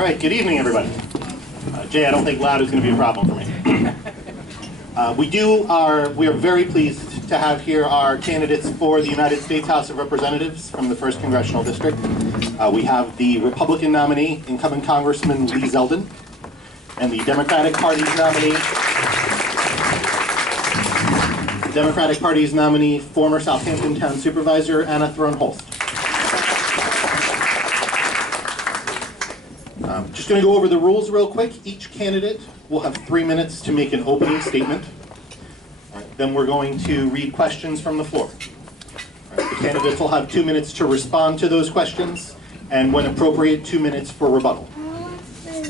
All right, good evening, everybody. Jay, I don't think loud is going to be a problem for me. We are very pleased to have here our candidates for the United States House of Representatives from the 1st Congressional District. We have the Republican nominee, incumbent Congressman Lee Zeldin, and the Democratic Party's nominee, former Southampton Town Supervisor Anna Throne-Holst. Just going to go over the rules real quick. Each candidate will have 3 minutes to make an opening statement. Then we're going to read questions from the floor. The candidates will have 2 minutes to respond to those questions, and when appropriate, 2 minutes for rebuttal.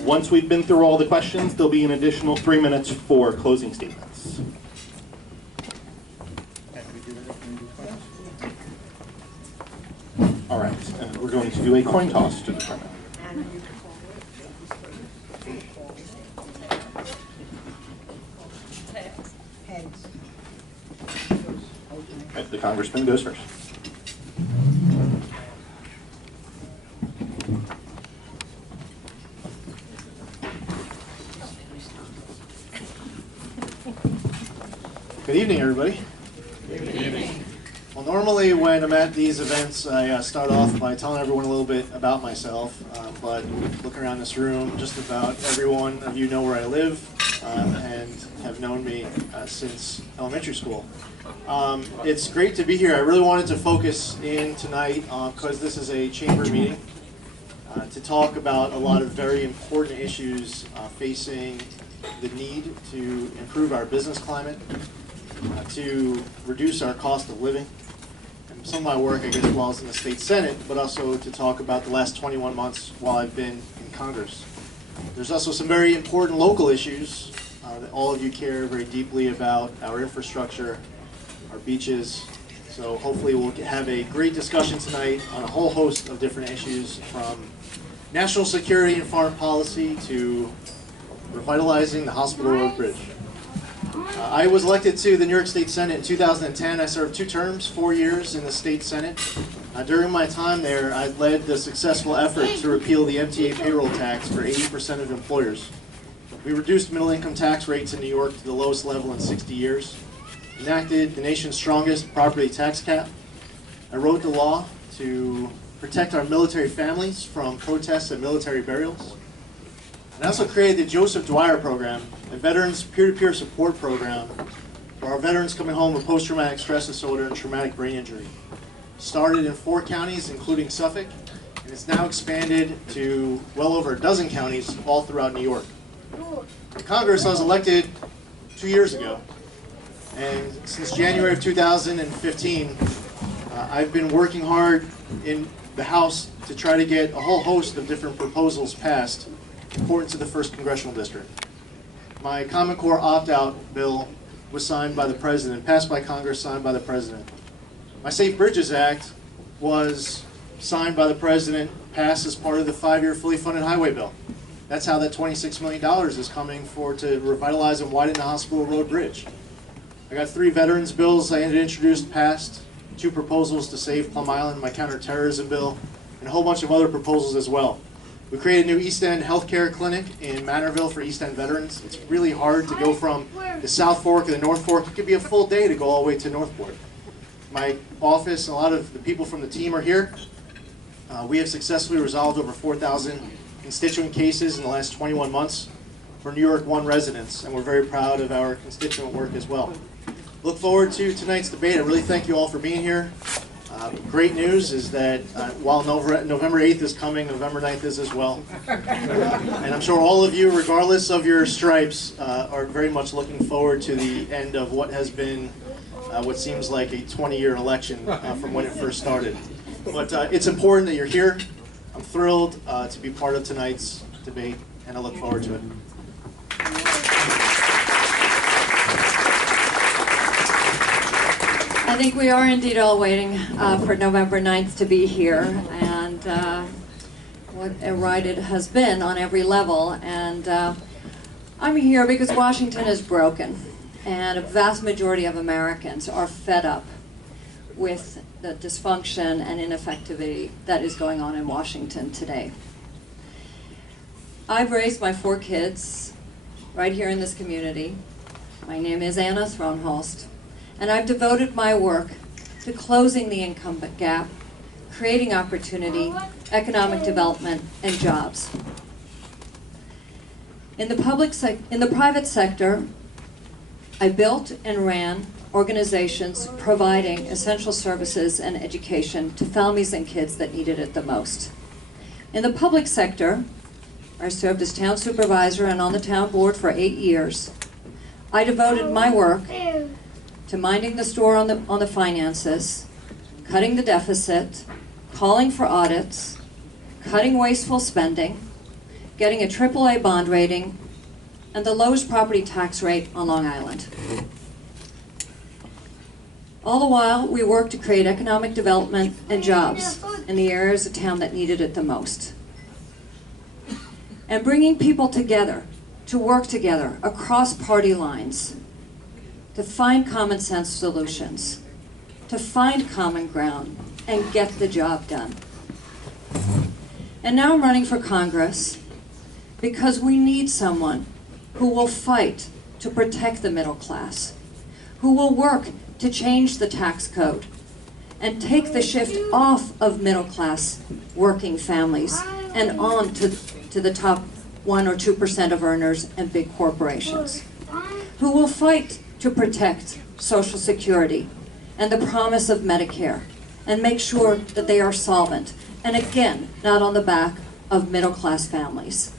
Once we've been through all the questions, there'll be an additional 3 minutes for closing statements. All right, and we're going to do a coin toss to determine. The congressman goes first. Good evening, everybody. Good evening. Well, normally when I'm at these events, I start off by telling everyone a little bit about myself, but looking around this room, just about every one of you know where I live and have known me since elementary school. It's great to be here. I really wanted to focus in tonight, because this is a chamber meeting, to talk about a lot of very important issues facing the need to improve our business climate, to reduce our cost of living. And some of my work, I guess, while I was in the state Senate, but also to talk about the last 21 months while I've been in Congress. There's also some very important local issues that all of you care very deeply about: our infrastructure, our beaches. So hopefully we'll have a great discussion tonight on a whole host of different issues, from national security and foreign policy to revitalizing the Hospital Road Bridge. I was elected to the New York State Senate in 2010. I served 2 terms, 4 years in the State Senate. During my time there, I led the successful effort to repeal the MTA payroll tax for 80% of employers. We reduced middle-income tax rates in New York to the lowest level in 60 years, enacted the nation's strongest property tax cap. I wrote the law to protect our military families from protests and military burials. And I also created the Joseph Dwyer program, a veterans peer-to-peer support program for our veterans coming home with post-traumatic stress disorder and traumatic brain injury. Started in 4 counties, including Suffolk, and it's now expanded to well over a dozen counties all throughout New York. In Congress, I was elected 2 years ago, and since January of 2015, I've been working hard in the House to try to get a whole host of different proposals passed important to the 1st Congressional District. My Common Core opt-out bill was signed by the President, passed by Congress, signed by the President. My Safe Bridges Act was signed by the President, passed as part of the 5-year fully funded highway bill. That's how that $26 million is coming to revitalize and widen the Hospital Road Bridge. I got 3 veterans bills I had introduced, passed, 2 proposals to save Plum Island, my counterterrorism bill, and a whole bunch of other proposals as well. We created a new East End healthcare clinic in Manorville for East End veterans. It's really hard to go from the South Fork to the North Fork. It could be a full day to go all the way to Northport. My office and a lot of the people from the team are here. We have successfully resolved over 4,000 constituent cases in the last 21 months for New York 1 residents, and we're very proud of our constituent work as well. Look forward to tonight's debate. I really thank you all for being here. Great news is that while November 8th is coming, November 9th is as well. And I'm sure all of you, regardless of your stripes, are very much looking forward to the end of what has been what seems like a 20-year election from when it first started. But it's important that you're here. I'm thrilled to be part of tonight's debate, and I look forward to it. I think we are indeed all waiting for November 9th to be here, and what a ride it has been on every level. And I'm here because Washington is broken, and a vast majority of Americans are fed up with the dysfunction and ineffectivity that is going on in Washington today. I've raised my 4 kids right here in this community. My name is Anna Throne-Holst, and I've devoted my work to closing the income gap, creating opportunity, economic development, and jobs. In the private sector, I built and ran organizations providing essential services and education to families and kids that needed it the most. In the public sector, I served as town supervisor and on the town board for 8 years. I devoted my work to minding the store on the finances, cutting the deficit, calling for audits, cutting wasteful spending, getting a AAA bond rating, and the lowest property tax rate on Long Island. All the while, we worked to create economic development and jobs in the areas of town that needed it the most. And bringing people together, to work together across party lines, to find common sense solutions, to find common ground, and get the job done. And now I'm running for Congress because we need someone who will fight to protect the middle class, who will work to change the tax code and take the shift off of middle class working families and on to the top 1 or 2% of earners and big corporations, who will fight to protect Social Security and the promise of Medicare and make sure that they are solvent, and again, not on the back of middle class families,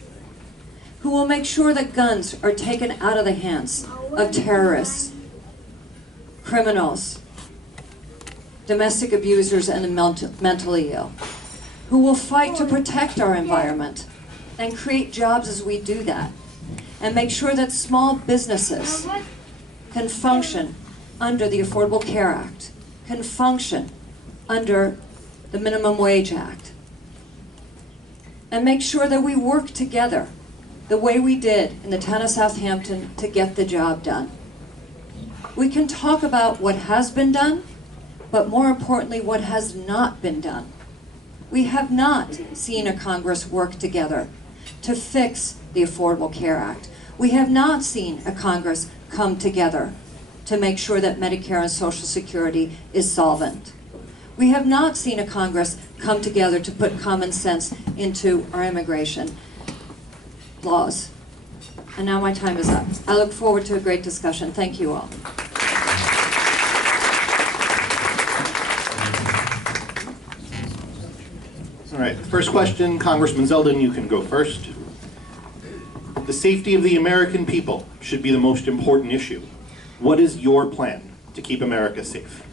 who will make sure that guns are taken out of the hands of terrorists, criminals, domestic abusers, and the mentally ill, who will fight to protect our environment and create jobs as we do that, and make sure that small businesses can function under the Affordable Care Act, can function under the Minimum Wage Act, and make sure that we work together the way we did in the town of Southampton to get the job done. We can talk about what has been done, but more importantly, what has not been done. We have not seen a Congress work together to fix the Affordable Care Act. We have not seen a Congress come together to make sure that Medicare and Social Security is solvent. We have not seen a Congress come together to put common sense into our immigration laws. And now my time is up. I look forward to a great discussion. Thank you all. All right, first question, Congressman Zeldin, you can go first. The safety of the American people should be the most important issue. What is your plan to keep America safe?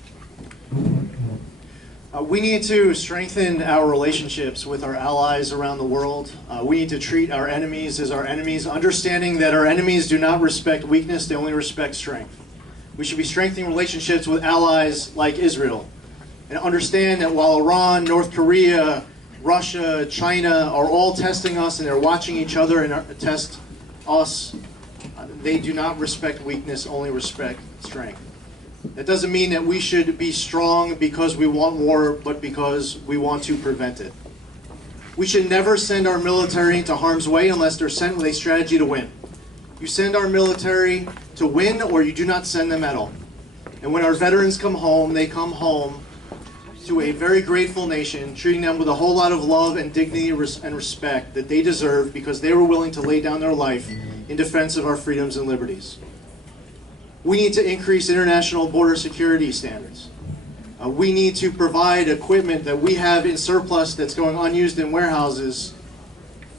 We need to strengthen our relationships with our allies around the world. We need to treat our enemies as our enemies, understanding that our enemies do not respect weakness, they only respect strength. We should be strengthening relationships with allies like Israel, and understand that while Iran, North Korea, Russia, China are all testing us and they're watching each other and test us, they do not respect weakness, only respect strength. That doesn't mean that we should be strong because we want war, but because we want to prevent it. We should never send our military into harm's way unless they're sent with a strategy to win. You send our military to win, or you do not send them at all. And when our veterans come home, they come home to a very grateful nation, treating them with a whole lot of love and dignity and respect that they deserve because they were willing to lay down their life in defense of our freedoms and liberties. We need to increase international border security standards. We need to provide equipment that we have in surplus that's going unused in warehouses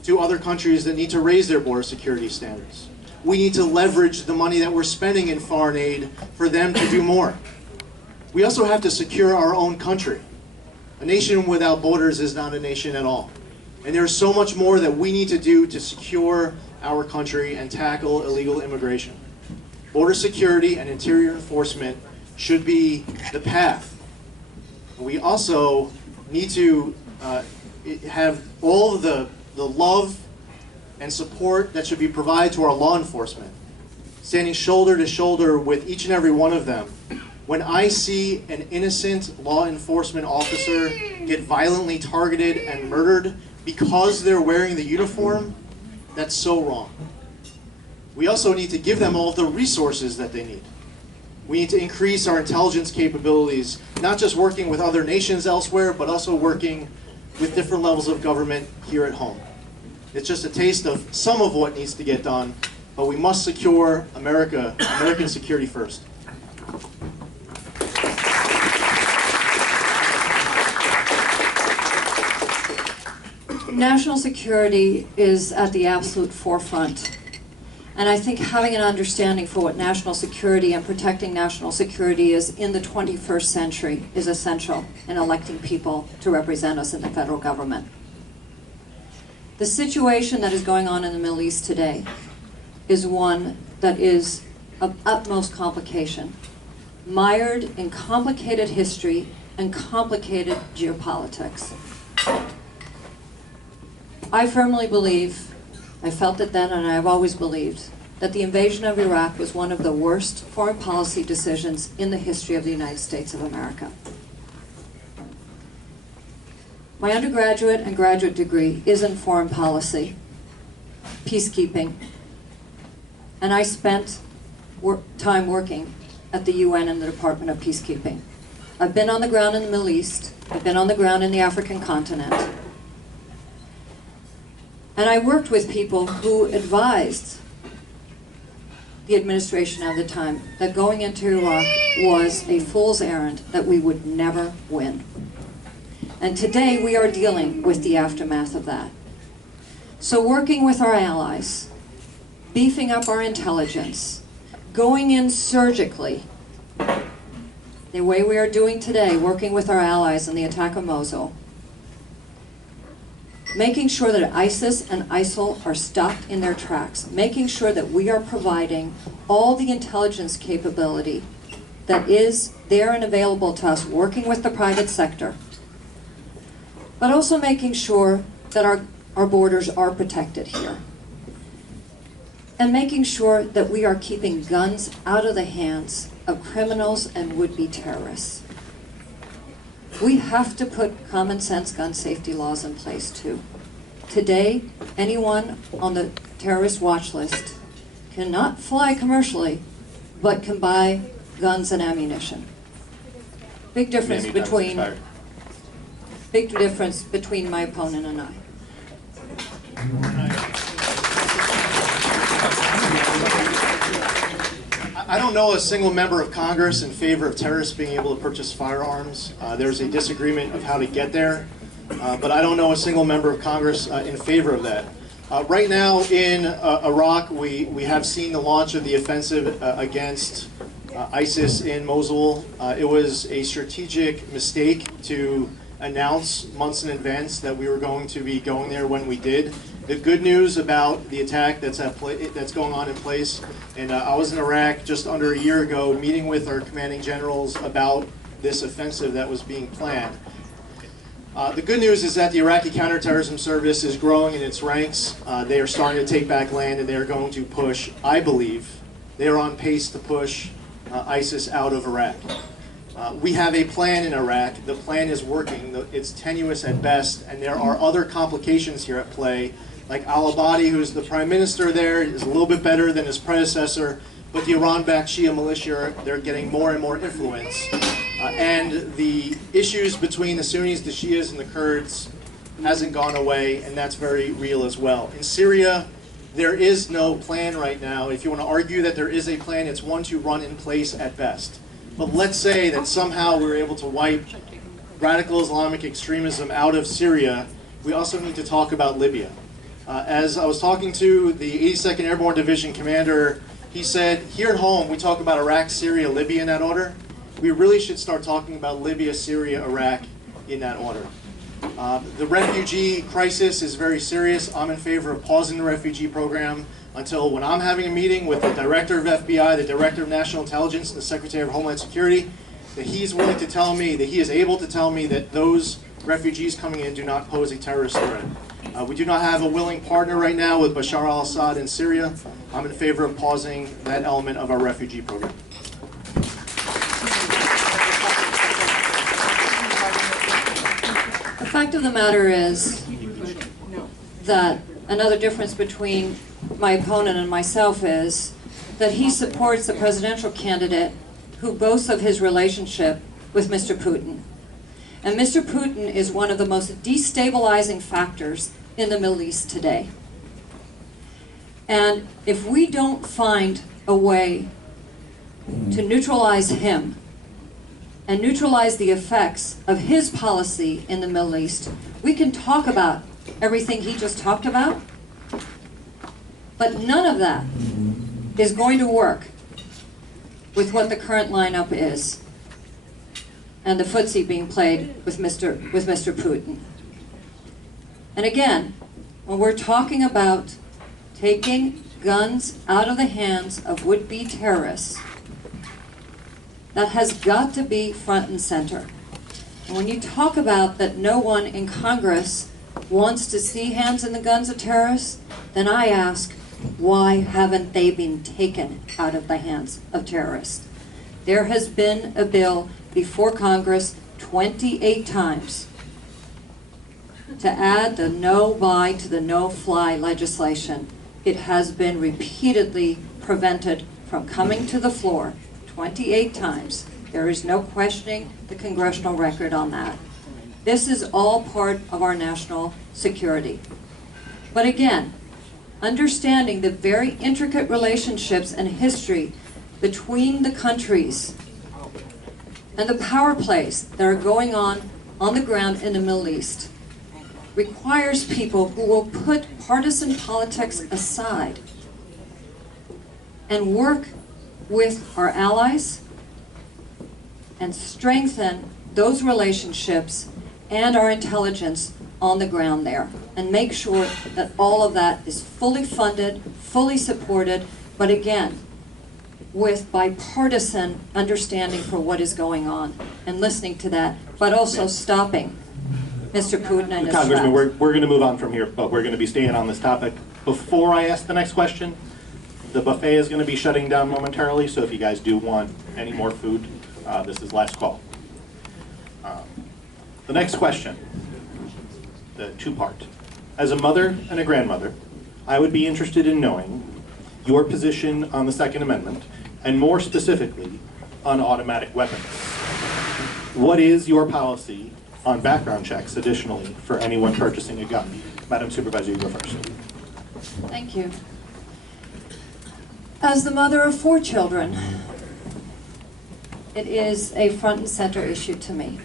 to other countries that need to raise their border security standards. We need to leverage the money that we're spending in foreign aid for them to do more. We also have to secure our own country. A nation without borders is not a nation at all. And there's so much more that we need to do to secure our country and tackle illegal immigration. Border security and interior enforcement should be the path. We also need to have all of the love and support that should be provided to our law enforcement, standing shoulder to shoulder with each and every one of them. When I see an innocent law enforcement officer get violently targeted and murdered because they're wearing the uniform, That's so wrong. We also need to give them all of the resources that they need. We need to increase our intelligence capabilities, not just working with other nations elsewhere, but also working with different levels of government here at home. It's just a taste of some of what needs to get done, but we must secure American security first. National security is at the absolute forefront. And I think having an understanding for what national security and protecting national security is in the 21st century is essential in electing people to represent us in the federal government. The situation that is going on in the Middle East today is one that is of utmost complication, mired in complicated history and complicated geopolitics. I firmly believe, I felt it then and I have always believed, that the invasion of Iraq was one of the worst foreign policy decisions in the history of the United States of America. My undergraduate and graduate degree is in foreign policy, peacekeeping, and I spent time working at the UN and the Department of Peacekeeping. I've been on the ground in the Middle East, I've been on the ground in the African continent, and I worked with people who advised the administration at the time that going into Iraq was a fool's errand, that we would never win. And today we are dealing with the aftermath of that. So working with our allies, beefing up our intelligence, going in surgically, the way we are doing today, working with our allies in the attack of Mosul, making sure that ISIS and ISIL are stopped in their tracks, making sure that we are providing all the intelligence capability that is there and available to us, working with the private sector, but also making sure that our borders are protected here, and making sure that we are keeping guns out of the hands of criminals and would-be terrorists. We have to put common sense gun safety laws in place too. Today, anyone on the terrorist watch list cannot fly commercially, but can buy guns and ammunition. Big difference between my opponent and I. I don't know a single member of Congress in favor of terrorists being able to purchase firearms. There's a disagreement of how to get there, but I don't know a single member of Congress in favor of that. Right now in Iraq, we have seen the launch of the offensive against ISIS in Mosul. It was a strategic mistake to announce months in advance that we were going to be going there when we did. The good news about the attack that's going on in place, and I was in Iraq just under a year ago meeting with our commanding generals about this offensive that was being planned. The good news is that the Iraqi counterterrorism service is growing in its ranks. They are starting to take back land, and they are going to push, I believe, they are on pace to push ISIS out of Iraq. We have a plan in Iraq. The plan is working. It's tenuous at best, and there are other complications here at play. Like al-Abadi, who's the prime minister there, is a little bit better than his predecessor, but the Iran-backed Shia militia, they're getting more and more influence. And the issues between the Sunnis, the Shias, and the Kurds hasn't gone away, and that's very real as well. In Syria, there is no plan right now. If you want to argue that there is a plan, it's one to run in place at best. But let's say that somehow we're able to wipe radical Islamic extremism out of Syria. We also need to talk about Libya. As I was talking to the 82nd Airborne Division commander, he said, here at home we talk about Iraq, Syria, Libya in that order. We really should start talking about Libya, Syria, Iraq in that order. The refugee crisis is very serious. I'm in favor of pausing the refugee program until when I'm having a meeting with the director of FBI, the director of national intelligence, and the secretary of Homeland Security, that he's willing to tell me, that he is able to tell me that those refugees coming in do not pose a terrorist threat. We do not have a willing partner right now with Bashar al-Assad in Syria. I'm in favor of pausing that element of our refugee program. The fact of the matter is that another difference between my opponent and myself is that he supports the presidential candidate who boasts of his relationship with Mr. Putin. And Mr. Putin is one of the most destabilizing factors in the Middle East today. And if we don't find a way to neutralize him and neutralize the effects of his policy in the Middle East, we can talk about everything he just talked about, but none of that is going to work with what the current lineup is and the footsie being played with Mr. Putin. And again, when we're talking about taking guns out of the hands of would-be terrorists, that has got to be front and center. And when you talk about that no one in Congress wants to see hands in the guns of terrorists, then I ask, why haven't they been taken out of the hands of terrorists? There has been a bill before Congress 28 times to add the no-buy to the no-fly legislation. It has been repeatedly prevented from coming to the floor 28 times. There is no questioning the congressional record on that. This is all part of our national security. But again, understanding the very intricate relationships and history between the countries and the power plays that are going on the ground in the Middle East requires people who will put partisan politics aside and work with our allies and strengthen those relationships and our intelligence on the ground there, and make sure that all of that is fully funded, fully supported, but again, with bipartisan understanding for what is going on and listening to that, but also stopping Mr. Putin and his Congressman, threats. we're going to move on from here, but we're going to be staying on this topic. Before I ask the next question, the buffet is going to be shutting down momentarily, so if you guys do want any more food, this is last call. The next question, the two-part. As a mother and a grandmother, I would be interested in knowing your position on the Second Amendment, and more specifically, on automatic weapons. What is your policy on background checks, additionally, for anyone purchasing a gun? Madam Supervisor, you go first. Thank you. As the mother of 4 children, it is a front and center issue to me.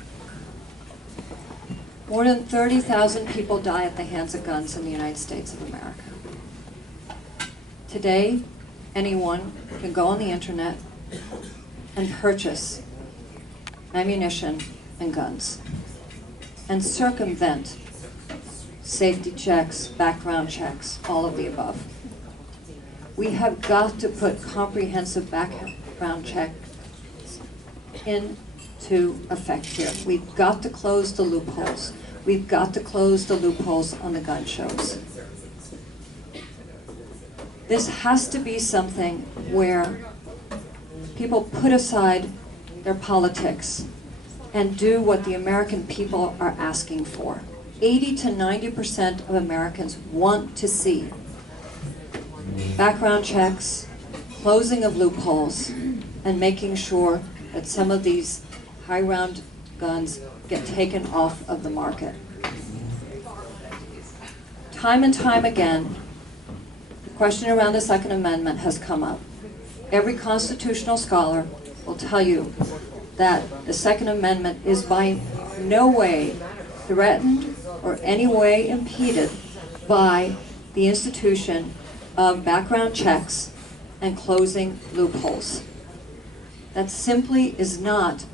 More than 30,000 people die at the hands of guns in the United States of America. Today, anyone can go on the internet and purchase ammunition and guns and circumvent safety checks, background checks, all of the above. We have got to put comprehensive background checks into effect here. We've got to close the loopholes. We've got to close the loopholes on the gun shows. This has to be something where people put aside their politics and do what the American people are asking for. 80 to 90% of Americans want to see background checks, closing of loopholes, and making sure that some of these high-round guns get taken off of the market. Time and time again, the question around the Second Amendment has come up. Every constitutional scholar will tell you that the Second Amendment is by no way threatened or any way impeded by the institution of background checks and closing loopholes. That simply is not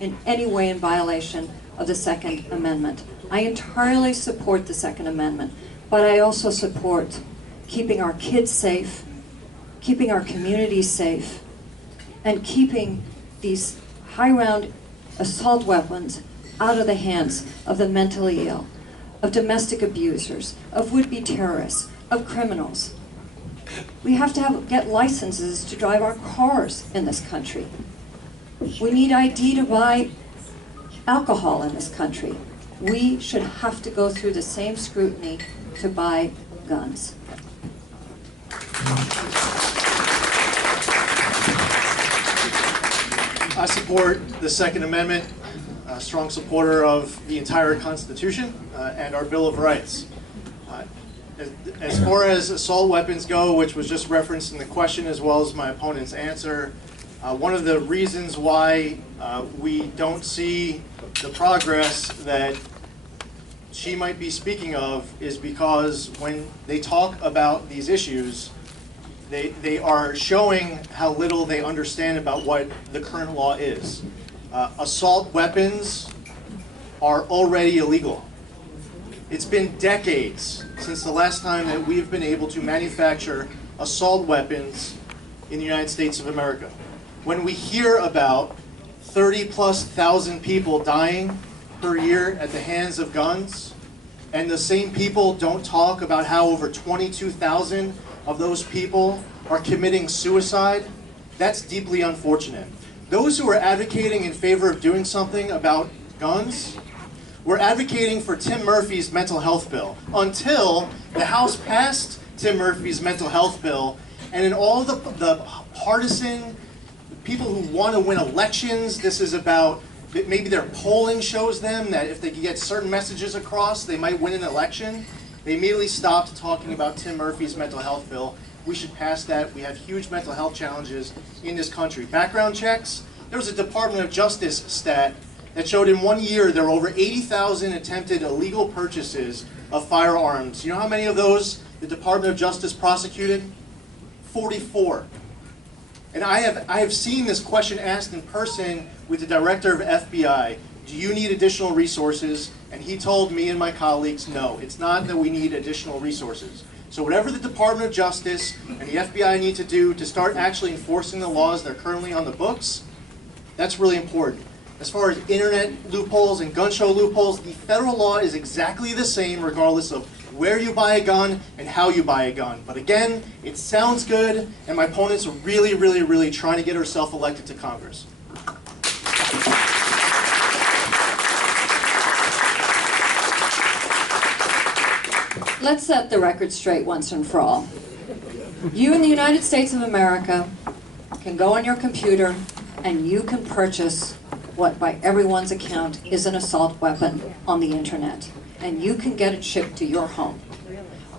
in any way in violation of the Second Amendment. I entirely support the Second Amendment, but I also support keeping our kids safe, keeping our communities safe, and keeping these high-round assault weapons out of the hands of the mentally ill, of domestic abusers, of would-be terrorists, of criminals. We have to get licenses to drive our cars in this country. We need ID to buy alcohol in this country. We should have to go through the same scrutiny to buy guns. I support the Second Amendment, a strong supporter of the entire Constitution and our Bill of Rights. As far as assault weapons go, which was just referenced in the question as well as my opponent's answer, one of the reasons why we don't see the progress that she might be speaking of is because when they talk about these issues, they are showing how little they understand about what the current law is. Assault weapons are already illegal. It's been decades since the last time that we've been able to manufacture assault weapons in the United States of America. When we hear about 30,000+ people dying per year at the hands of guns, and the same people don't talk about how over 22,000 of those people are committing suicide, that's deeply unfortunate. Those who are advocating in favor of doing something about guns, we're advocating for Tim Murphy's mental health bill until the House passed Tim Murphy's mental health bill, and in all the partisan people who want to win elections, this is about, maybe their polling shows them that if they can get certain messages across, they might win an election. They immediately stopped talking about Tim Murphy's mental health bill. We should pass that. We have huge mental health challenges in this country. Background checks, there was a Department of Justice stat that showed in 1 year there were over 80,000 attempted illegal purchases of firearms. You know how many of those the Department of Justice prosecuted? 44. And I have seen this question asked in person with the director of FBI. Do you need additional resources? And he told me and my colleagues, no, it's not that we need additional resources. So whatever the Department of Justice and the FBI need to do to start actually enforcing the laws that are currently on the books, that's really important. As far as internet loopholes and gun show loopholes, the federal law is exactly the same regardless of where you buy a gun and how you buy a gun. But again, it sounds good, and my opponent's really, really, really trying to get herself elected to Congress. Let's set the record straight once and for all. You in the United States of America can go on your computer and you can purchase what by everyone's account is an assault weapon on the internet. And you can get it shipped to your home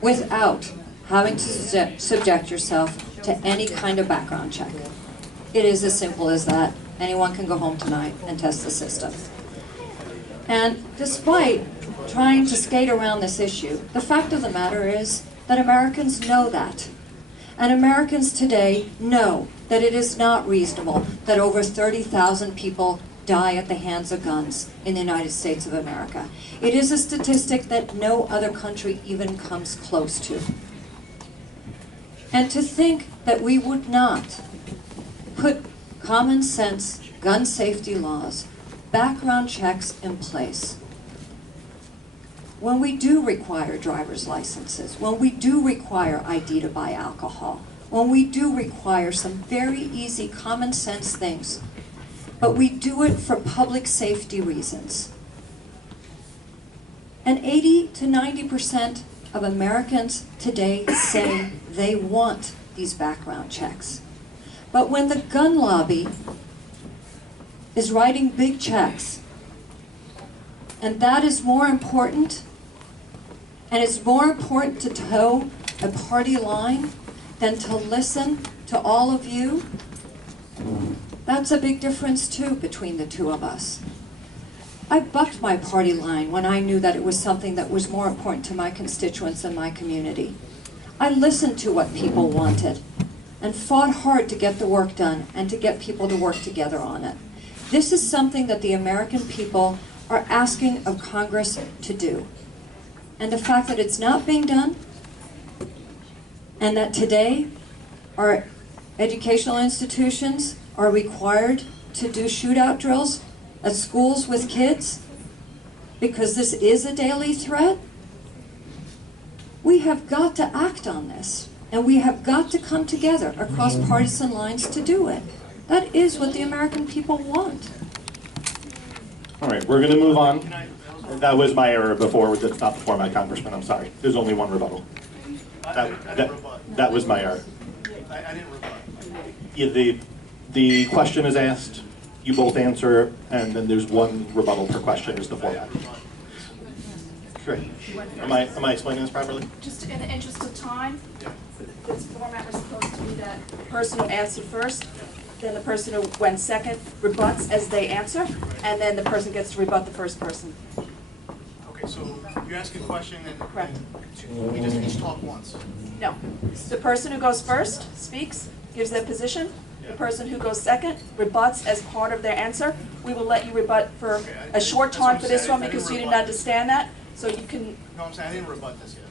without having to subject yourself to any kind of background check. It is as simple as that. Anyone can go home tonight and test the system. And despite trying to skate around this issue, the fact of the matter is that Americans know that. And Americans today know that it is not reasonable that over 30,000 people die at the hands of guns in the United States of America. It is a statistic that no other country even comes close to. And to think that we would not put common sense gun safety laws, background checks in place, when we do require driver's licenses, when we do require ID to buy alcohol, when we do require some very easy common sense things, but we do it for public safety reasons. And 80 to 90% of Americans today say they want these background checks. But when the gun lobby is writing big checks, and that is more important, and it's more important to toe a party line than to listen to all of you, that's a big difference too between the two of us. I bucked my party line when I knew that it was something that was more important to my constituents and my community. I listened to what people wanted and fought hard to get the work done and to get people to work together on it. This is something that the American people are asking of Congress to do. And the fact that it's not being done, and that today our educational institutions are required to do shootout drills at schools with kids because this is a daily threat, we have got to act on this. And we have got to come together across partisan lines to do it. That is what the American people want. All right, we're going to move on. That was my error before, not before my congressman, I'm sorry. There's only one rebuttal. That was my art. I didn't rebut. Yeah, the question is asked, you both answer, and then there's one rebuttal per question is the format. Great. Am I explaining this properly? Just in the interest of time, this format was supposed to be that the person who answered first, then the person who went second rebuts as they answer, and then the person gets to rebut the first person. Okay, so you ask a question and Correct. we just each talk once. No. The person who goes first speaks, gives their position. The person who goes second rebuts as part of their answer. We will let you rebut for a short time for this one because you didn't understand that. So you can, No, I'm saying I didn't rebut this yet.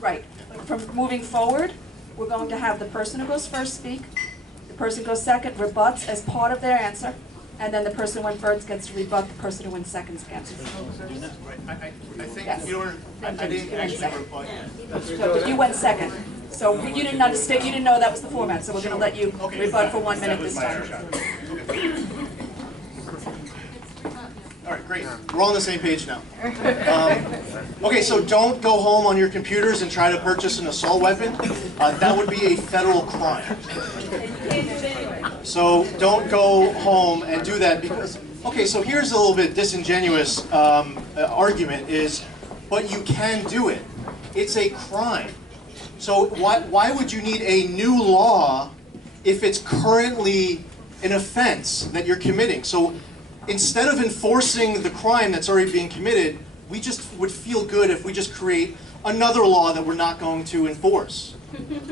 right. From moving forward, we're going to have the person who goes first speak, the person who goes second rebuts as part of their answer, and then the person who went first gets to rebut the person who went second's answer. Right. I think Yes. in order, I didn't actually rebut. But you went second. So you didn't understand, you didn't know that was the format, so we're going to let you rebut for 1 minute this time. All right, great. We're all on the same page now. Okay, so don't go home on your computers and try to purchase an assault weapon. That would be a federal crime. So don't go home and do that because, okay, so here's a little bit disingenuous argument is, but you can do it. It's a crime. So why would you need a new law if it's currently an offense that you're committing? So instead of enforcing the crime that's already being committed, we just would feel good if we just create another law that we're not going to enforce.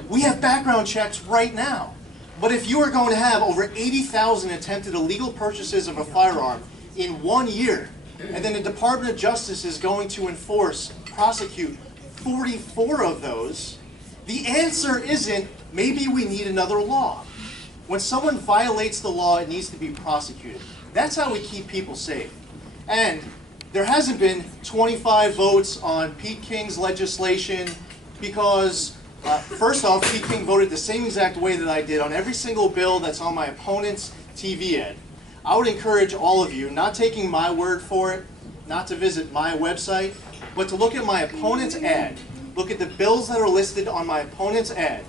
We have background checks right now. But if you are going to have over 80,000 attempted illegal purchases of a firearm in 1 year, and then the Department of Justice is going to prosecute 44 of those, the answer isn't, maybe we need another law. When someone violates the law, it needs to be prosecuted. That's how we keep people safe. And there hasn't been 25 votes on Pete King's legislation because, first off, Pete King voted the same exact way that I did on every single bill that's on my opponent's TV ad. I would encourage all of you, not taking my word for it, not to visit my website, but to look at my opponent's ad. Look at the bills that are listed on my opponent's ad.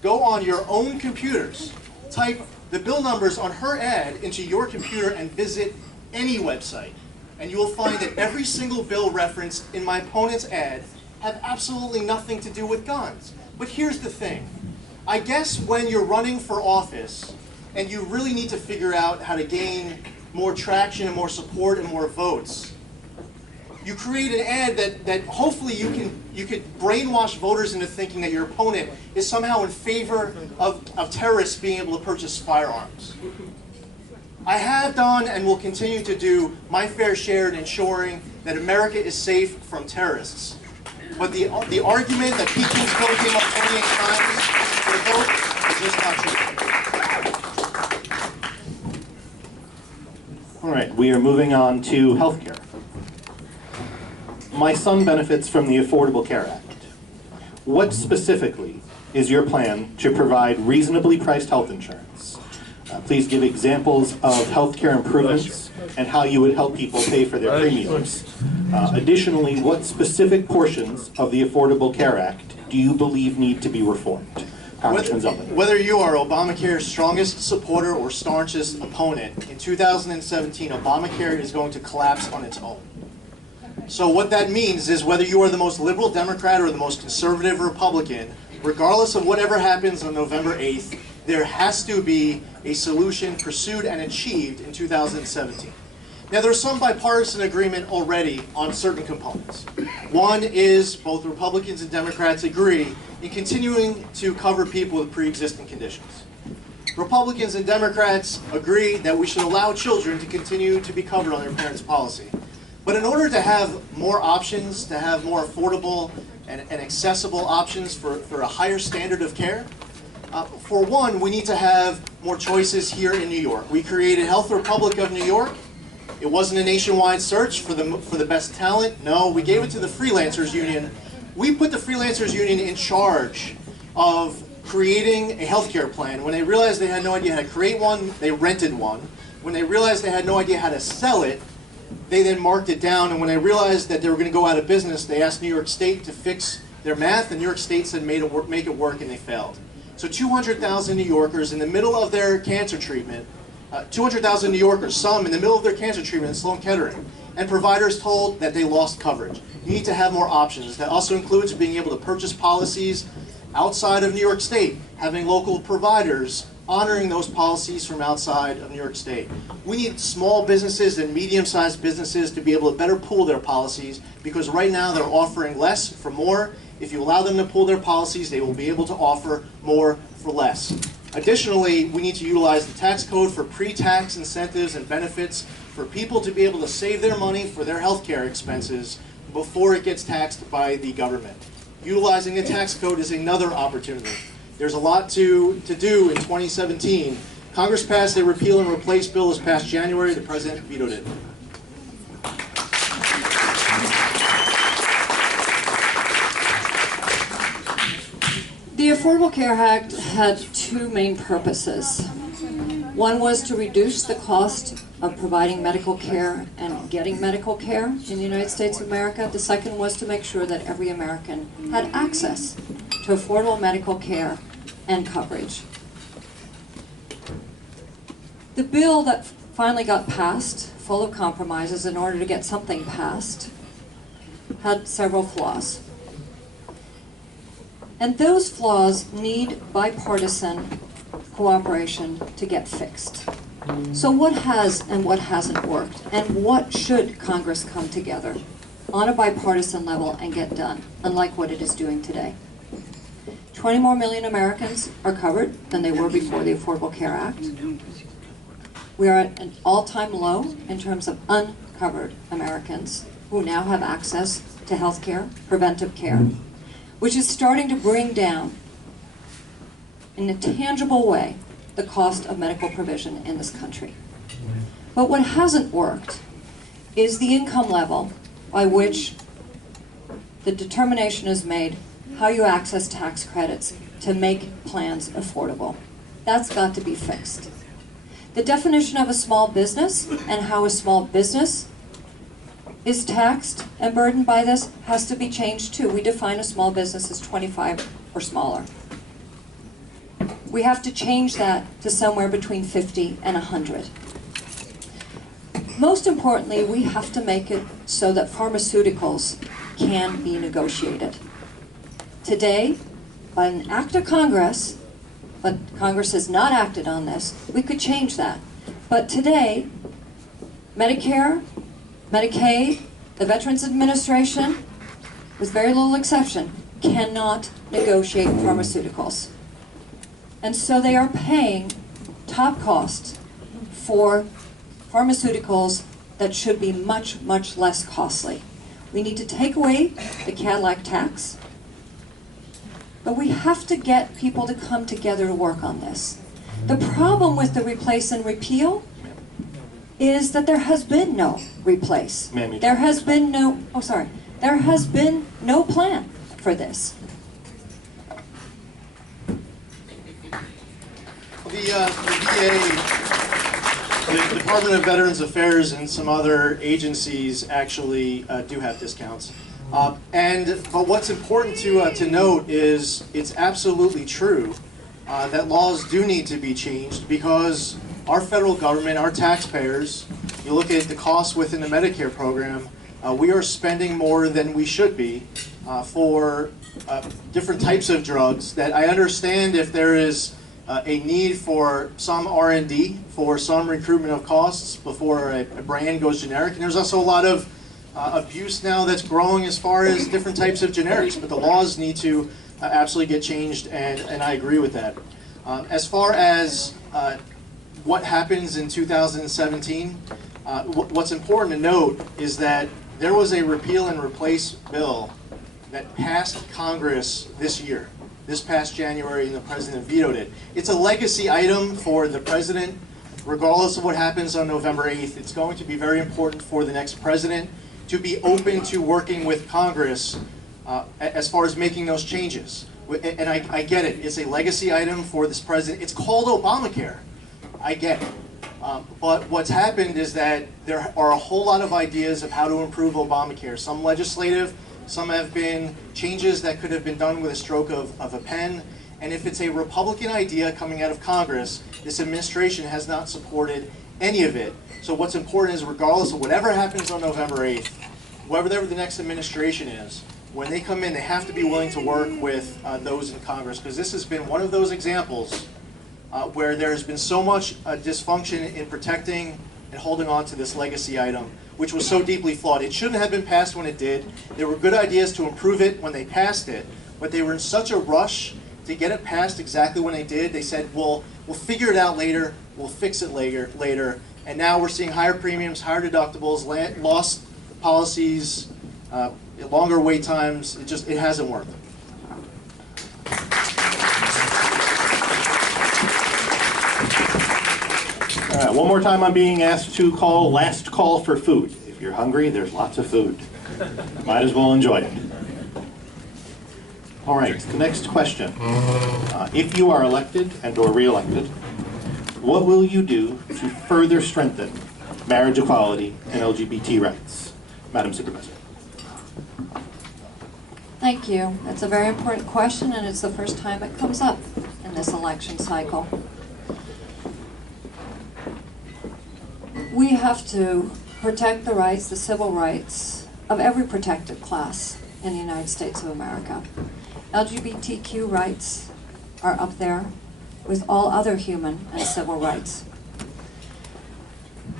Go on your own computers, type the bill numbers on her ad into your computer and visit any website. And you will find that every single bill referenced in my opponent's ad have absolutely nothing to do with guns. But here's the thing. I guess when you're running for office and you really need to figure out how to gain more traction and more support and more votes, you create an ad that hopefully you could brainwash voters into thinking that your opponent is somehow in favor of terrorists being able to purchase firearms. I have done and will continue to do my fair share in ensuring that America is safe from terrorists. But the argument that Pete King's bill came up 28 times for the vote is just not true. All right, we are moving on to healthcare. My son benefits from the Affordable Care Act. What specifically is your plan to provide reasonably priced health insurance? Please give examples of healthcare improvements and how you would help people pay for their premiums. Additionally, what specific portions of the Affordable Care Act do you believe need to be reformed? Congressman Zeldin. Whether you are Obamacare's strongest supporter or staunchest opponent, in 2017, Obamacare is going to collapse on its own. So what that means is whether you are the most liberal Democrat or the most conservative Republican, regardless of whatever happens on November 8th, there has to be a solution pursued and achieved in 2017. Now there's some bipartisan agreement already on certain components. One is both Republicans and Democrats agree in continuing to cover people with pre-existing conditions. Republicans and Democrats agree that we should allow children to continue to be covered on their parents' policy. But in order to have more options, to have more affordable and accessible options for a higher standard of care, for one, we need to have more choices here in New York. We created Health Republic of New York. It wasn't a nationwide search for the best talent. No, we gave it to the Freelancers Union. We put the Freelancers Union in charge of creating a healthcare plan. When they realized they had no idea how to create one, they rented one. When they realized they had no idea how to sell it, they then marked it down, and when they realized that they were going to go out of business, they asked New York State to fix Their math in New York State said make it work, and they failed. So 200,000 New Yorkers in the middle of their cancer treatment, 200,000 New Yorkers, some in the middle of their cancer treatment in Sloan Kettering, and providers told that they lost coverage. You need to have more options. That also includes being able to purchase policies outside of New York State, having local providers honoring those policies from outside of New York State. We need small businesses and medium-sized businesses to be able to better pool their policies, because right now they're offering less for more. If you allow them to pool their policies, they will be able to offer more for less. Additionally, we need to utilize the tax code for pre-tax incentives and benefits for people to be able to save their money for their health care expenses before it gets taxed by the government. Utilizing the tax code is another opportunity. There's a lot to do in 2017. Congress passed a repeal and replace bill this past January. The President vetoed it. The Affordable Care Act had two main purposes. One was to reduce the cost of providing medical care and getting medical care in the United States of America. The second was to make sure that every American had access to affordable medical care and coverage. The bill that finally got passed, full of compromises in order to get something passed, had several flaws. And those flaws need bipartisan cooperation to get fixed. So what has and what hasn't worked, and what should Congress come together on a bipartisan level and get done, unlike what it is doing today? 20 more million Americans are covered than they were before the Affordable Care Act. We are at an all-time low in terms of uncovered Americans who now have access to health care, preventive care, which is starting to bring down, in a tangible way, the cost of medical provision in this country. But what hasn't worked is the income level by which the determination is made how you access tax credits to make plans affordable. That's got to be fixed. The definition of a small business and how a small business is taxed and burdened by this has to be changed too. We define a small business as 25 or smaller. We have to change that to somewhere between 50 and 100. Most importantly, we have to make it so that pharmaceuticals can be negotiated. Today, by an act of Congress, but Congress has not acted on this, we could change that. But today, Medicare, Medicaid, the Veterans Administration, with very little exception, cannot negotiate pharmaceuticals. And so they are paying top costs for pharmaceuticals that should be much, much less costly. We need to take away the Cadillac tax, but we have to get people to come together to work on this. The problem with the replace and repeal is that there has been no replace. There has been no, there has been no plan for this. The VA, the Department of Veterans Affairs, and some other agencies actually do have discounts. But what's important to note is it's absolutely true that laws do need to be changed, because our federal government, our taxpayers, you look at the costs within the Medicare program, we are spending more than we should be for different types of drugs that I understand if there is a need for some R&D, for some recruitment of costs before a brand goes generic. And there's also a lot of abuse now that's growing as far as different types of generics, but the laws need to absolutely get changed, and I agree with that. As far as what happens in 2017, what's important to note is that there was a repeal and replace bill that passed Congress this year, this past January, and the President vetoed it. It's a legacy item for the President. Regardless of what happens on November 8th, it's going to be very important for the next President to be open to working with Congress as far as making those changes. And I get it. It's a legacy item for this President. It's called Obamacare. I get it. But what's happened is that there are a whole lot of ideas of how to improve Obamacare, some legislative, Some have been changes that could have been done with a stroke of a pen. And if it's a Republican idea coming out of Congress, this administration has not supported any of it. So what's important is, regardless of whatever happens on November 8th, whatever the next administration is, when they come in, they have to be willing to work with those in Congress, because this has been one of those examples where there has been so much dysfunction in protecting and holding on to this legacy item, which was so deeply flawed. It shouldn't have been passed when it did. There were good ideas to improve it when they passed it, but they were in such a rush to get it passed exactly when they did. They said, we'll figure it out later, we'll fix it later. And now we're seeing higher premiums, higher deductibles, lost policies, longer wait times. It hasn't worked. All right, one more time I'm being asked to call last call for food. If you're hungry, there's lots of food. Might as well enjoy it. All right, the next question. If you are elected and or re-elected, what will you do to further strengthen marriage equality and LGBT rights? Madam Supervisor. Thank you. That's a very important question, and it's the first time it comes up in this election cycle. We have to protect the rights, the civil rights, of every protected class in the United States of America. LGBTQ rights are up there with all other human and civil rights.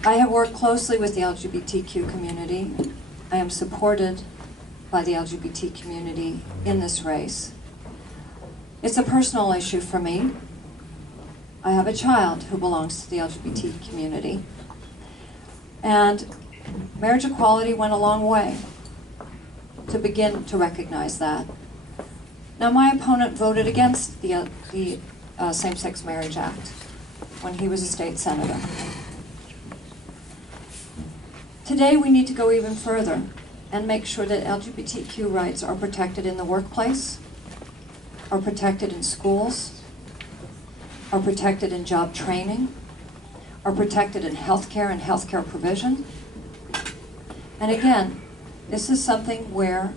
I have worked closely with the LGBTQ community. I am supported by the LGBT community in this race. It's a personal issue for me. I have a child who belongs to the LGBT community. And marriage equality went a long way to begin to recognize that. Now, my opponent voted against the Same-Sex Marriage Act when he was a state senator. Today, we need to go even further and make sure that LGBTQ rights are protected in the workplace, are protected in schools, are protected in job training, are protected in healthcare and healthcare provision. And again, this is something where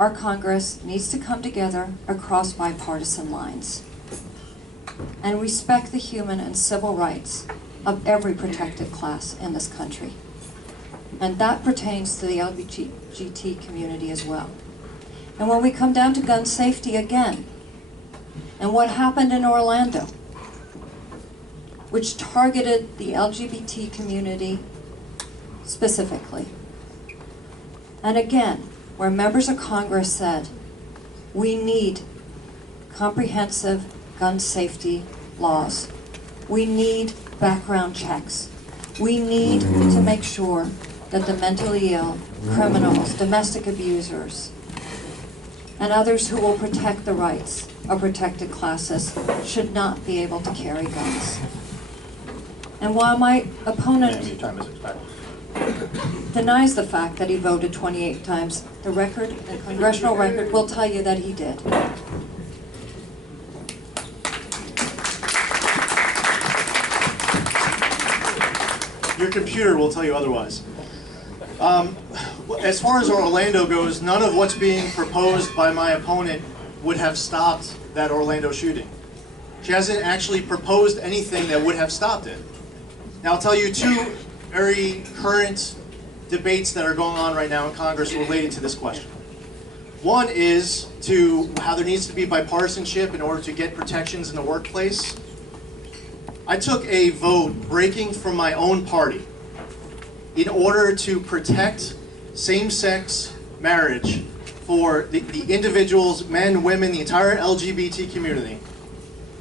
our Congress needs to come together across bipartisan lines and respect the human and civil rights of every protected class in this country. And that pertains to the LGBT community as well. And when we come down to gun safety again, and what happened in Orlando, which targeted the LGBT community specifically. And again, where members of Congress said, we need comprehensive gun safety laws. We need background checks. We need to make sure that the mentally ill, criminals, domestic abusers, and others who will protect the rights of protected classes should not be able to carry guns. And while my opponent Your time is expired. denies the fact that he voted 28 times, the record, the congressional record, will tell you that he did. Your computer will tell you otherwise. As far as Orlando goes, none of what's being proposed by my opponent would have stopped that Orlando shooting. She hasn't actually proposed anything that would have stopped it. Now, I'll tell you two very current debates that are going on right now in Congress related to this question. One is to how there needs to be bipartisanship in order to get protections in the workplace. I took a vote breaking from my own party in order to protect same-sex marriage for the individuals, men, women, the entire LGBT community,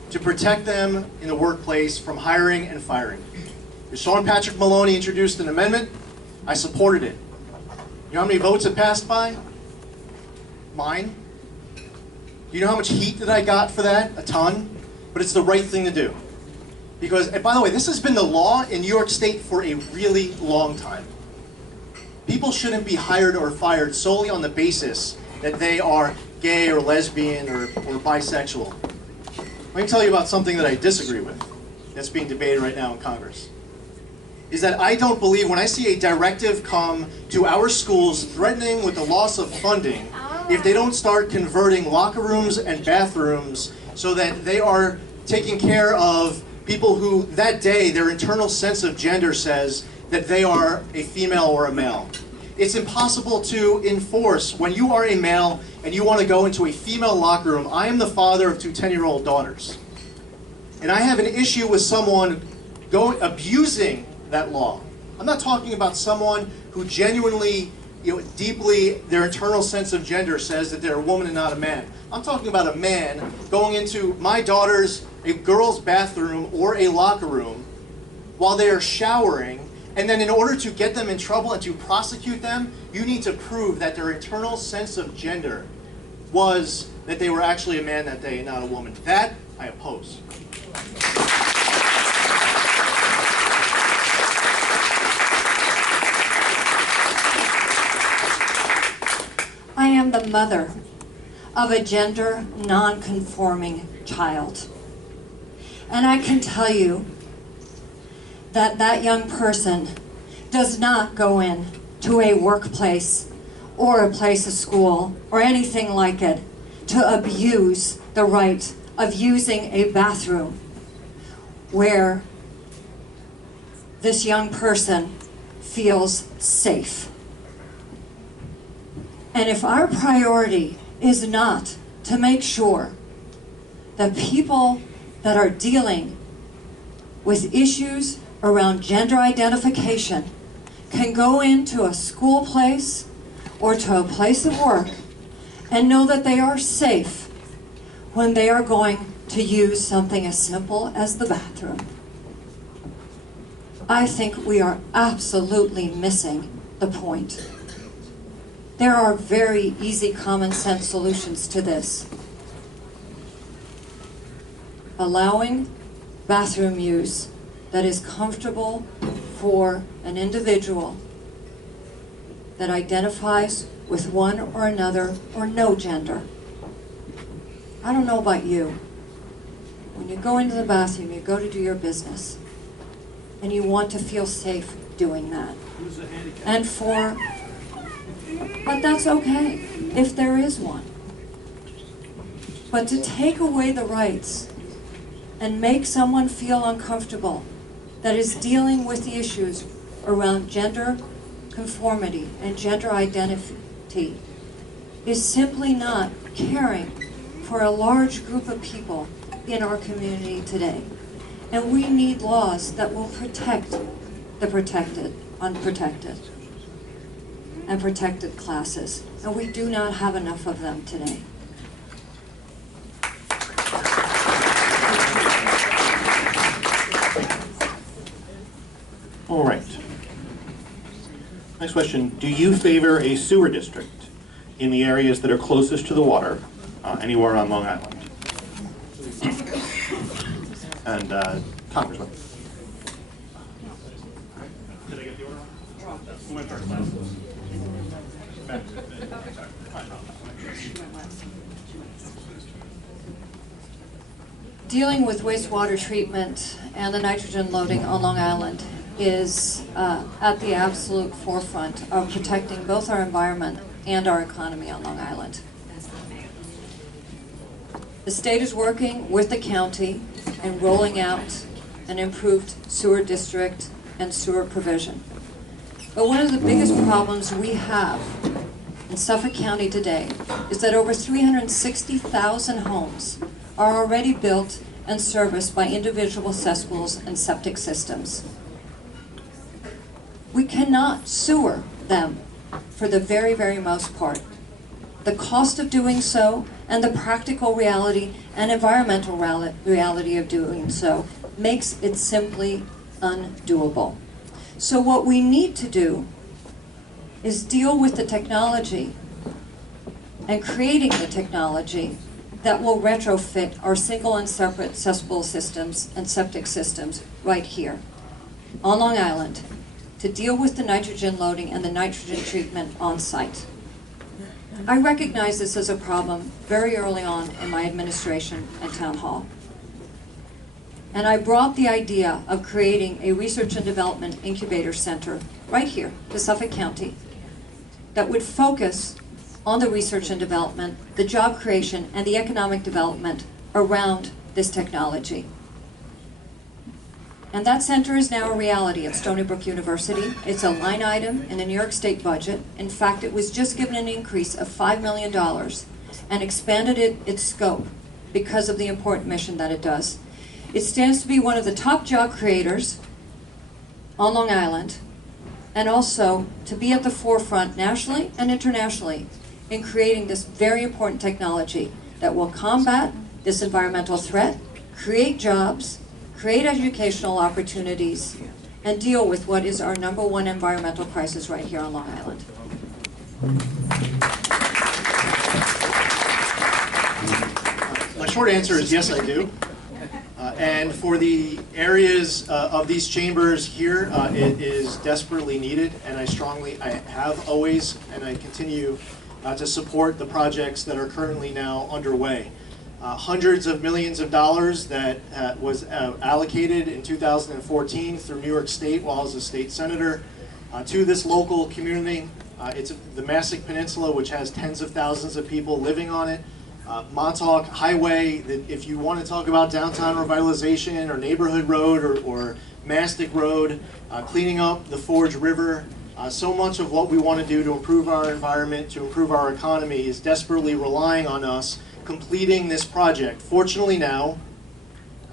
to protect them in the workplace from hiring and firing. Sean Patrick Maloney introduced an amendment. I supported it. You know how many votes it passed by? Mine. You know how much heat that I got for that? A ton. But it's the right thing to do. Because, and by the way, this has been the law in New York State for a really long time. People shouldn't be hired or fired solely on the basis that they are gay or lesbian or bisexual. Let me tell you about something that I disagree with that's being debated right now in Congress. is that I don't believe when I see a directive come to our schools threatening with the loss of funding, if they don't start converting locker rooms and bathrooms so that they are taking care of people who that day their internal sense of gender says that they are a female or a male. It's impossible to enforce when you are a male and you want to go into a female locker room. I am the father of two 10-year-old daughters. And I have an issue with someone abusing that law. I'm not talking about someone who genuinely, deeply, their internal sense of gender says that they're a woman and not a man. I'm talking about a man going into my daughter's, a girl's bathroom or a locker room while they are showering, and then in order to get them in trouble and to prosecute them, you need to prove that their internal sense of gender was that they were actually a man that day and not a woman. That I oppose. I am the mother of a gender non-conforming child. And I can tell you that that young person does not go in to a workplace or a place of school or anything like it to abuse the right of using a bathroom where this young person feels safe. And if our priority is not to make sure that people that are dealing with issues around gender identification can go into a school place or to a place of work and know that they are safe when they are going to use something as simple as the bathroom, I think we are absolutely missing the point. There are very easy common sense solutions to this. Allowing bathroom use that is comfortable for an individual that identifies with one or another or no gender. I don't know about you. When you go into the bathroom, you go to do your business, and you want to feel safe doing that. But that's okay if there is one. But to take away the rights and make someone feel uncomfortable that is dealing with the issues around gender conformity and gender identity is simply not caring for a large group of people in our community today. And we need laws that will protect the protected, unprotected, and protected classes. And we do not have enough of them today. All right. Next question. Do you favor a sewer district in the areas that are closest to the water, anywhere on Long Island? And Congressman. Did I get the order wrong? Who went first? Dealing with wastewater treatment and the nitrogen loading on Long Island is at the absolute forefront of protecting both our environment and our economy on Long Island. The state is working with the county and rolling out an improved sewer district and sewer provision. But one of the biggest problems we have in Suffolk County today is that over 360,000 homes are already built and serviced by individual cesspools and septic systems. We cannot sewer them for the very, very most part. The cost of doing so and the practical reality and environmental reality of doing so makes it simply undoable. So what we need to do is deal with the technology and creating the technology that will retrofit our single and separate cesspool systems and septic systems right here on Long Island to deal with the nitrogen loading and the nitrogen treatment on site. I recognized this as a problem very early on in my administration at Town Hall. And I brought the idea of creating a research and development incubator center right here to Suffolk County that would focus on the research and development, the job creation, and the economic development around this technology. And that center is now a reality at Stony Brook University. It's a line item in the New York State budget. In fact, it was just given an increase of $5 million and expanded its scope because of the important mission that it does. It stands to be one of the top job creators on Long Island, and also to be at the forefront nationally and internationally in creating this very important technology that will combat this environmental threat, create jobs, create educational opportunities, and deal with what is our #1 environmental crisis right here on Long Island. My short answer is yes, I do. And for the areas of these chambers here, it is desperately needed, and I have always, and I continue to support the projects that are currently now underway. Hundreds of millions of dollars that was allocated in 2014 through New York State while I was a state senator to this local community. It's the Massac Peninsula, which has tens of thousands of people living on it. Montauk Highway, that if you want to talk about downtown revitalization or neighborhood road or Mastic Road, cleaning up the Forge River, so much of what we want to do to improve our environment, to improve our economy is desperately relying on us completing this project. Fortunately now,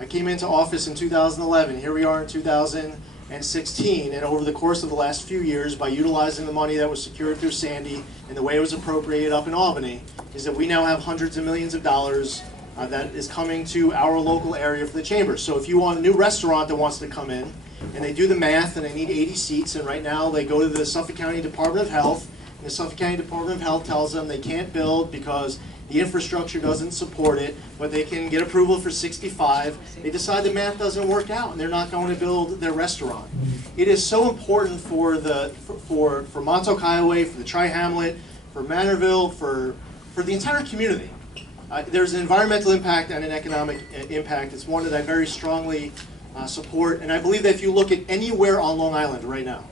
I came into office in 2011, here we are in 2016, and over the course of the last few years, by utilizing the money that was secured through Sandy and the way it was appropriated up in Albany, is that we now have hundreds of millions of dollars that is coming to our local area for the chamber. So if you want a new restaurant that wants to come in, and they do the math and they need 80 seats, and right now they go to the Suffolk County Department of Health, and the Suffolk County Department of Health tells them they can't build because the infrastructure doesn't support it, but they can get approval for 65. They decide the math doesn't work out and they're not going to build their restaurant. It is so important for Montauk Highway, for the Tri-Hamlet, for Manorville, for the entire community. There's an environmental impact and an economic impact. It's one that I very strongly support, and I believe that if you look at anywhere on Long Island right now,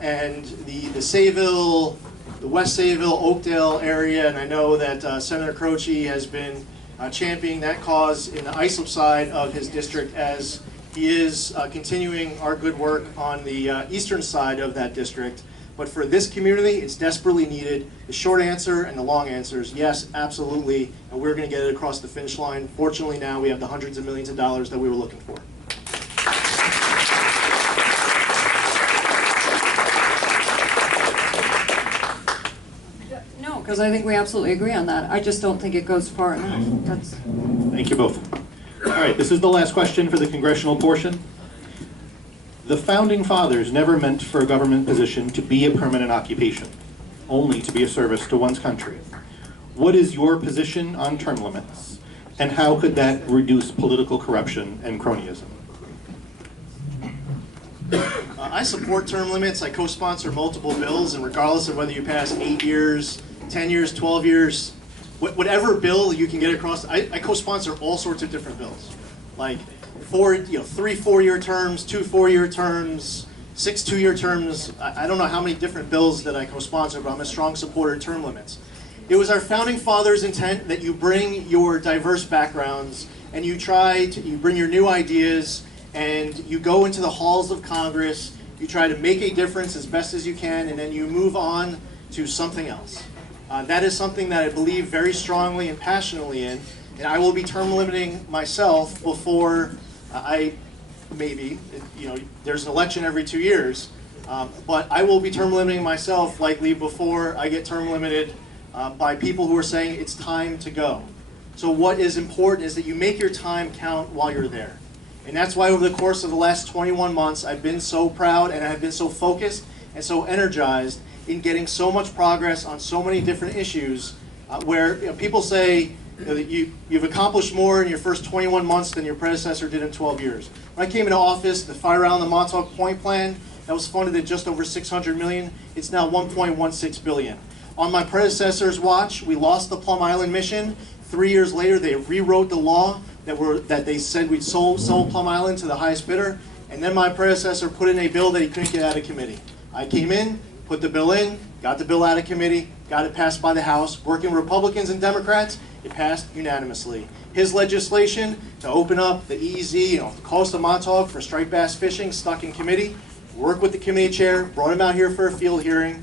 and the Sayville, the West Sayville, Oakdale area, and I know that Senator Croce has been championing that cause in the Islip side of his district as he is continuing our good work on the eastern side of that district. But for this community, it's desperately needed. The short answer and the long answer is yes, absolutely, and we're going to get it across the finish line. Fortunately now we have the hundreds of millions of dollars that we were looking for. Because I think we absolutely agree on that. I just don't think it goes far enough. Thank you both. All right, this is the last question for the congressional portion. The Founding Fathers never meant for a government position to be a permanent occupation, only to be a service to one's country. What is your position on term limits, and how could that reduce political corruption and cronyism? I support term limits. I co-sponsor multiple bills, and regardless of whether you pass 8 years, 10 years, 12 years, whatever bill you can get across, I co-sponsor all sorts of different bills. Like 3 4-year terms, 2 4-year terms, 6 2-year terms. I don't know how many different bills that I co-sponsor, but I'm a strong supporter of term limits. It was our Founding Fathers' intent that you bring your diverse backgrounds and you bring your new ideas and you go into the halls of Congress, you try to make a difference as best as you can, and then you move on to something else. That is something that I believe very strongly and passionately in, and I will be term limiting myself before there's an election every 2 years, but I will be term limiting myself likely before I get term limited by people who are saying it's time to go. So what is important is that you make your time count while you're there. And that's why over the course of the last 21 months, I've been so proud and I've been so focused and so energized in getting so much progress on so many different issues where people say that you've accomplished more in your first 21 months than your predecessor did in 12 years. When I came into office, the Fire Island, the Montauk Point plan, that was funded at just over $600 million. It's now $1.16 billion. On my predecessor's watch, we lost the Plum Island mission. 3 years later, they rewrote the law. that they said we'd sold Plum Island to the highest bidder, and then my predecessor put in a bill that he couldn't get out of committee. I came in, put the bill in, got the bill out of committee, got it passed by the House, working Republicans and Democrats, it passed unanimously. His legislation to open up the EEZ, the coast of Montauk for striped bass fishing, stuck in committee, worked with the committee chair, brought him out here for a field hearing,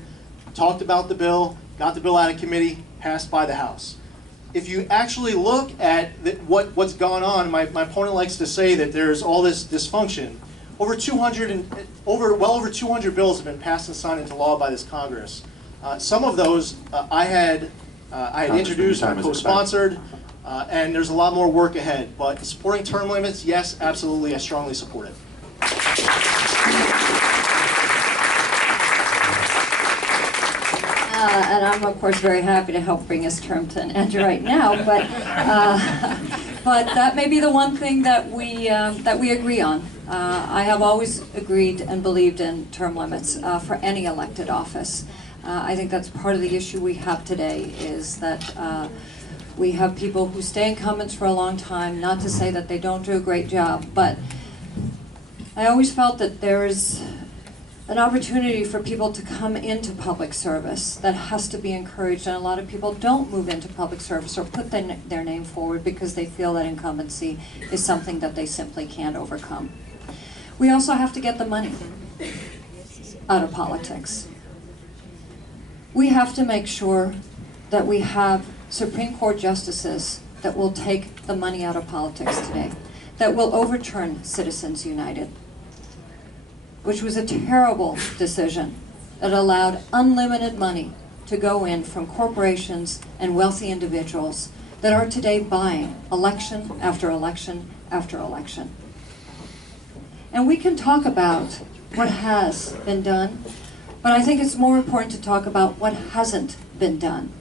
talked about the bill, got the bill out of committee, passed by the House. If you actually look at what's gone on, my opponent likes to say that there's all this dysfunction. Well over 200 bills have been passed and signed into law by this Congress. Some of those I had introduced, I co-sponsored, and there's a lot more work ahead. But supporting term limits, yes, absolutely, I strongly support it. And I'm, of course, very happy to help bring his term to an end right now, but that may be the one thing that we agree on. I have always agreed and believed in term limits for any elected office. I think that's part of the issue we have today, is that we have people who stay incumbents for a long time, not to say that they don't do a great job, but I always felt that there is an opportunity for people to come into public service that has to be encouraged, and a lot of people don't move into public service or put their name forward because they feel that incumbency is something that they simply can't overcome. We also have to get the money out of politics. We have to make sure that we have Supreme Court justices that will take the money out of politics today, that will overturn Citizens United, which was a terrible decision that allowed unlimited money to go in from corporations and wealthy individuals that are today buying election after election after election. And we can talk about what has been done, but I think it's more important to talk about what hasn't been done.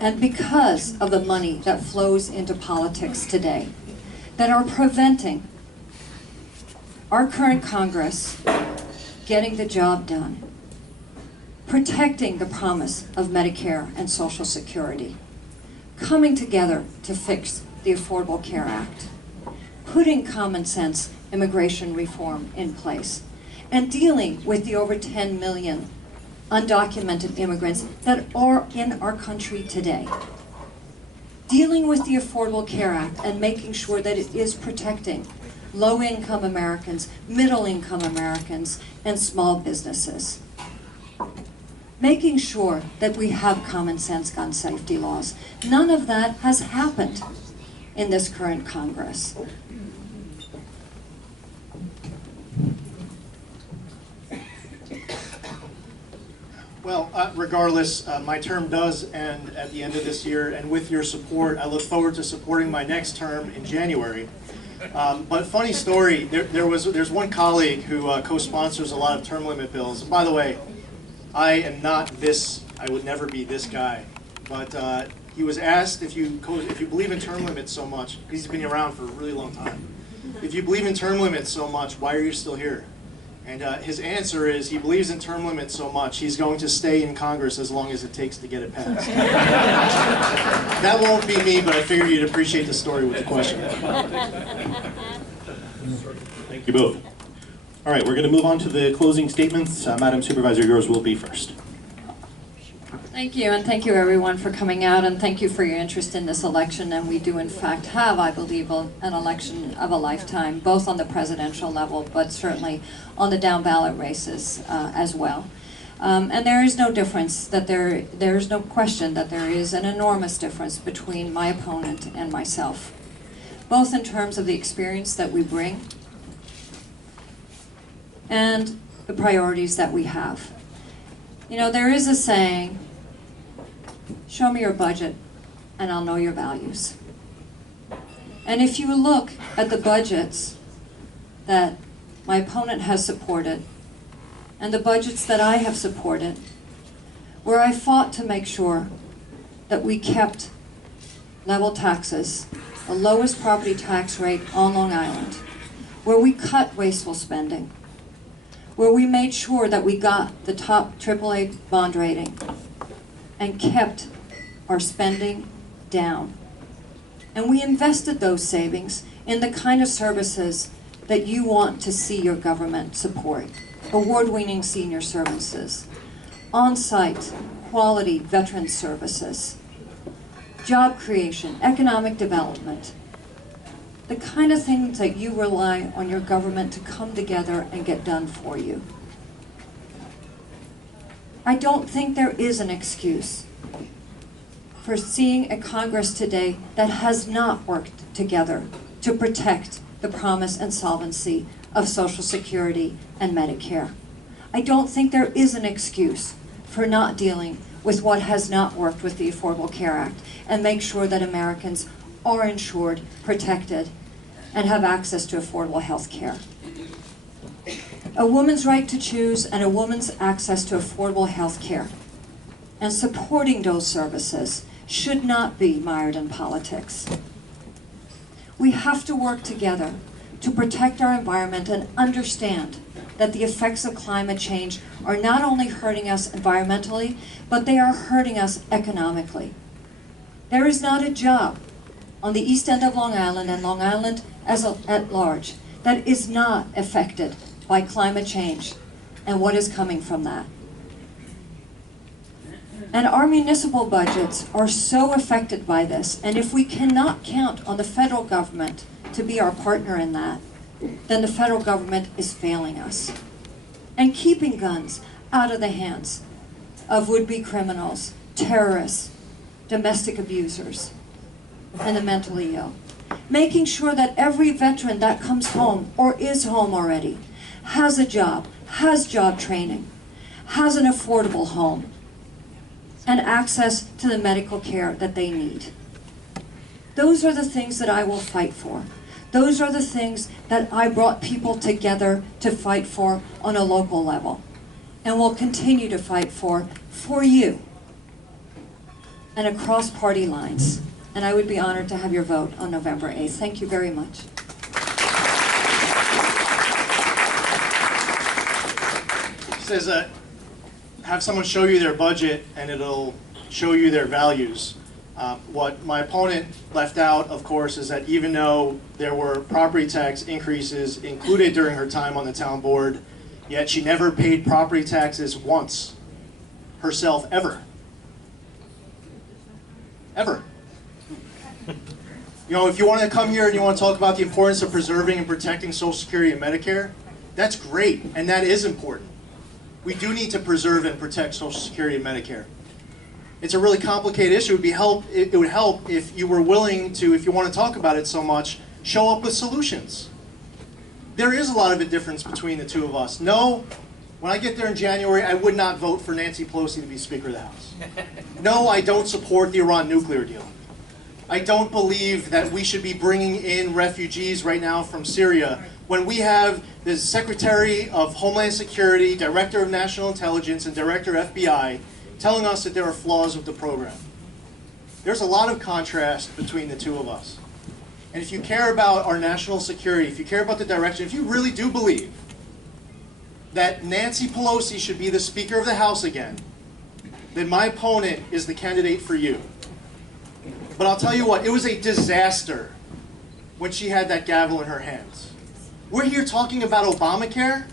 And because of the money that flows into politics today, that are preventing our current Congress getting the job done, protecting the promise of Medicare and Social Security, coming together to fix the Affordable Care Act, putting common sense immigration reform in place, and dealing with the over 10 million undocumented immigrants that are in our country today. Dealing with the Affordable Care Act and making sure that it is protecting low-income Americans, middle-income Americans, and small businesses. Making sure that we have common sense gun safety laws. None of that has happened in this current Congress. Well, regardless, my term does end at the end of this year, and with your support, I look forward to supporting my next term in January. But funny story, there's one colleague who co-sponsors a lot of term limit bills. And by the way, I am not this, I would never be this guy. But he was asked if you believe in term limits so much, because he's been around for a really long time. If you believe in term limits so much, why are you still here? And his answer is he believes in term limits so much, he's going to stay in Congress as long as it takes to get it passed. That won't be me, but I figured you'd appreciate the story with the question. Thank you both. All right, we're going to move on to the closing statements. Madam Supervisor, yours will be first. Thank you, and thank you everyone for coming out, and thank you for your interest in this election. And we do in fact have, I believe, an election of a lifetime, both on the presidential level, but certainly on the down ballot races as well. And there is no difference, that there is no question that there is an enormous difference between my opponent and myself, both in terms of the experience that we bring and the priorities that we have. You know, there is a saying, show me your budget and I'll know your values. And if you look at the budgets that my opponent has supported and the budgets that I have supported, where I fought to make sure that we kept level taxes, the lowest property tax rate on Long Island, where we cut wasteful spending, where we made sure that we got the top AAA bond rating and kept our spending down. And we invested those savings in the kind of services that you want to see your government support. Award-winning senior services, on-site, quality veteran services, job creation, economic development, the kind of things that you rely on your government to come together and get done for you. I don't think there is an excuse for seeing a Congress today that has not worked together to protect the promise and solvency of Social Security and Medicare. I don't think there is an excuse for not dealing with what has not worked with the Affordable Care Act and make sure that Americans are insured, protected, and have access to affordable health care. A woman's right to choose and a woman's access to affordable health care and supporting those services should not be mired in politics. We have to work together to protect our environment and understand that the effects of climate change are not only hurting us environmentally, but they are hurting us economically. There is not a job on the east end of Long Island and Long Island at large that is not affected by climate change and what is coming from that. And our municipal budgets are so affected by this, and if we cannot count on the federal government to be our partner in that, then the federal government is failing us and keeping guns out of the hands of would-be criminals, terrorists, domestic abusers, and the mentally ill. Making sure that every veteran that comes home or is home already has a job, has job training, has an affordable home, and access to the medical care that they need. Those are the things that I will fight for. Those are the things that I brought people together to fight for on a local level, and will continue to fight for you, and across party lines. And I would be honored to have your vote on November 8th. Thank you very much. It says have someone show you their budget and it'll show you their values. What my opponent left out, of course, is that even though there were property tax increases included during her time on the town board, yet she never paid property taxes once herself, ever. Ever. You know, if you want to come here and you want to talk about the importance of preserving and protecting Social Security and Medicare, that's great, and that is important. We do need to preserve and protect Social Security and Medicare. It's a really complicated issue. It would help if you were willing to, if you want to talk about it so much, show up with solutions. There is a lot of a difference between the two of us. No, when I get there in January, I would not vote for Nancy Pelosi to be Speaker of the House. No, I don't support the Iran nuclear deal. I don't believe that we should be bringing in refugees right now from Syria when we have the Secretary of Homeland Security, Director of National Intelligence, and Director of FBI telling us that there are flaws with the program. There's a lot of contrast between the two of us. And if you care about our national security, if you care about the direction, if you really do believe that Nancy Pelosi should be the Speaker of the House again, then my opponent is the candidate for you. But I'll tell you what, it was a disaster when she had that gavel in her hands. We're here talking about Obamacare.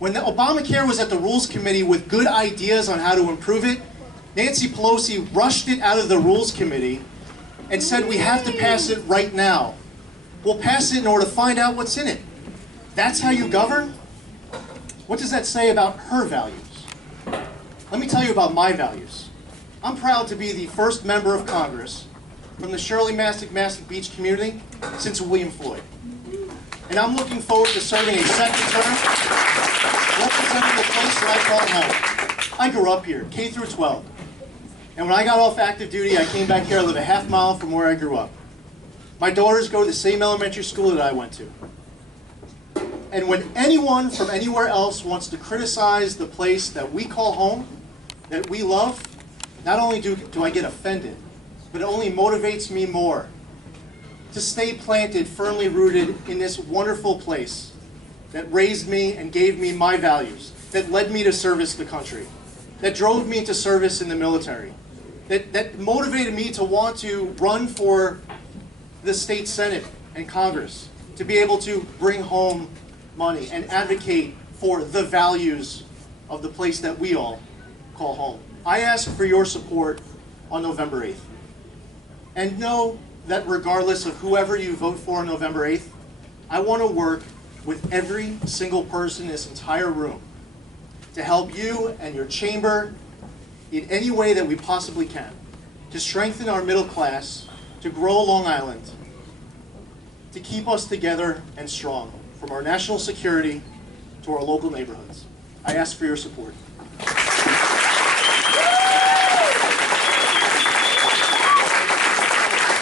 When the Obamacare was at the Rules Committee with good ideas on how to improve it, Nancy Pelosi rushed it out of the Rules Committee and said we have to pass it right now. We'll pass it in order to find out what's in it. That's how you govern? What does that say about her values? Let me tell you about my values. I'm proud to be the first member of Congress from the Shirley-Mastic Beach community since William Floyd. And I'm looking forward to serving a second term representing the place that I call home. I grew up here, K through 12. And when I got off active duty, I came back here. I live a half mile from where I grew up. My daughters go to the same elementary school that I went to. And when anyone from anywhere else wants to criticize the place that we call home, that we love, not only do I get offended, but it only motivates me more to stay planted, firmly rooted in this wonderful place that raised me and gave me my values, that led me to service the country, that drove me into service in the military, that motivated me to want to run for the state Senate and Congress to be able to bring home money and advocate for the values of the place that we all call home. I ask for your support on November 8th. And know that regardless of whoever you vote for on November 8th, I want to work with every single person in this entire room to help you and your chamber in any way that we possibly can, to strengthen our middle class, to grow Long Island, to keep us together and strong, from our national security to our local neighborhoods. I ask for your support.